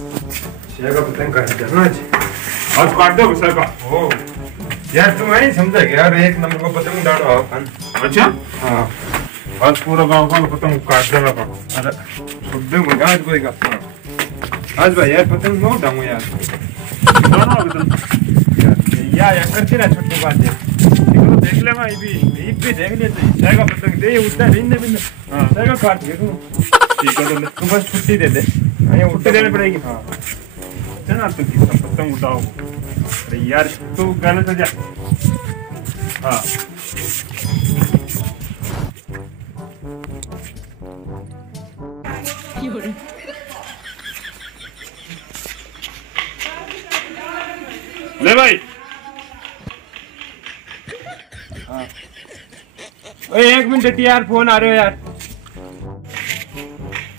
शेगा पतंग काट देना आज काट दो गुस्सा का। ओ यार तुम नहीं समझा क्या यार, एक नंबर का पतंग उड़ाना हो अपन। अच्छा हाँ, आज पूरा गांव का पतंग काट देना पड़ो। अरे शुद्ध हो गया आज कोई का। आज भाई यार पतंग न उड़ाऊं यार, उड़ाना हो तुम यार करते ना छोटी बात है। देखो देख ले भाई भी देख ले तो शेगा पतंग दे उड़ता बिंदे बिंदे। हां शेगा काट दे तू। ठीक है तो बस छुट्टी दे दे, छुट्टी देनी पड़ेगी। हाँ चल तू कितना पतंग उड़ाओ। अरे यार तू गलत हो जा। हाँ ले भाई। हाँ एक मिनट यार, फोन आ रहे हो यार।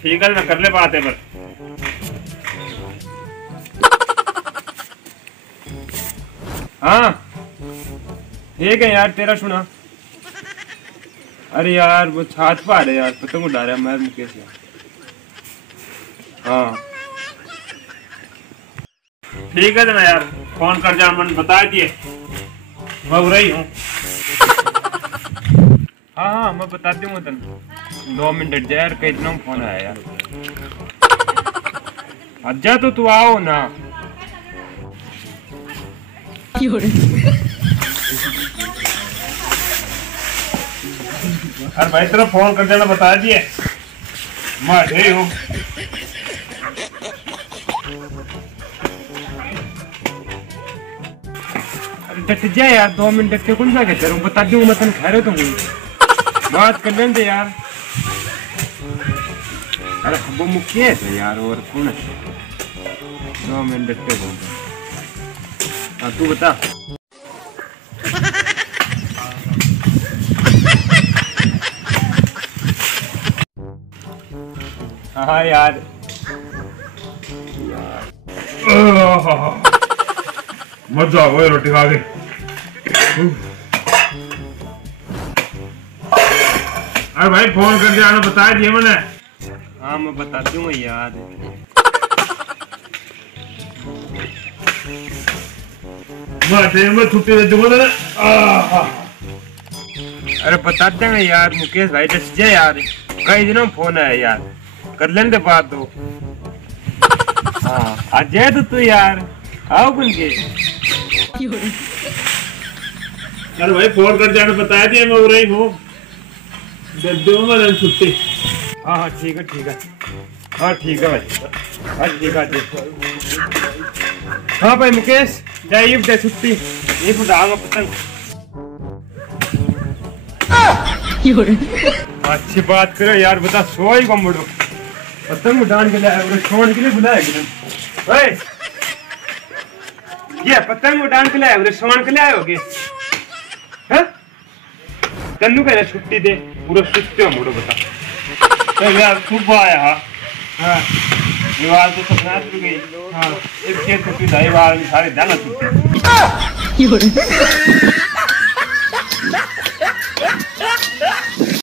ठीक है ना, कर ले बात है बस। हाँ ठीक है यार, तेरा सुना। अरे यार वो छात पर आ रहे यार, पतंग उड़ा रहा है मैं मुकेश यार। हाँ ठीक है ना यार, फोन कर जा, मैंने बता दिए मैं उड़ रही हूँ। हाँ हाँ मैं बताती हूँ तेन 2 मिनट जा यार, कई दिनों फोन आया यार। अच्छा तो तू आओ ना। अरे भाई तेरा फोन कर देना, बता दिए मैं ही हूँ। अरे डट जा यार, 2 मिनट के कौन सा कहते हैं, बता दूँ मैं तेन खा रहे तुम बात कर लेंगे यार। अरे वो मुकेश है यार, और कौन है। 2 मिनट के बोल। हाँ तू बता। हाँ यार मजा आ गया रोटी खा के। अरे भाई फोन कर दिया, बता दिया मैंने। हाँ मैं बता दूंगा याद। मैं छुट्टी दे दूंगा ना। अरे बता देंगे यार मुकेश भाई, दस जा यार, कई दिनों फोन आया यार, कर लेंगे बात तो। हाँ आज जाए तो तू यार आओ बन के। अरे भाई फोन कर जाने बता दिया, मैं उड़ रही हूँ, दे दूंगा छुट्टी। हाँ हाँ ठीक है ठीक है। हाँ ठीक है भाई, हाँ ठीक है। हाँ भाई मुकेश जाइए दे छुट्टी, ये उड़ाऊंगा पतंग। अच्छी बात करो यार, बता सो ही कम उड़ो, पतंग उड़ाने के लिए छोड़ के लिए बुलाया भाई। ये पतंग उड़ाने के लिए सोन के लिए आयोगे। तन्नू कहना छुट्टी दे, पूरा सुस्ते हो मुड़ो बता। चल यार सुबह आया। हाँ ये बात तो सपना शुरू गई। हाँ एक छुट्टी था, ये बार सारे जाना छुट्टी।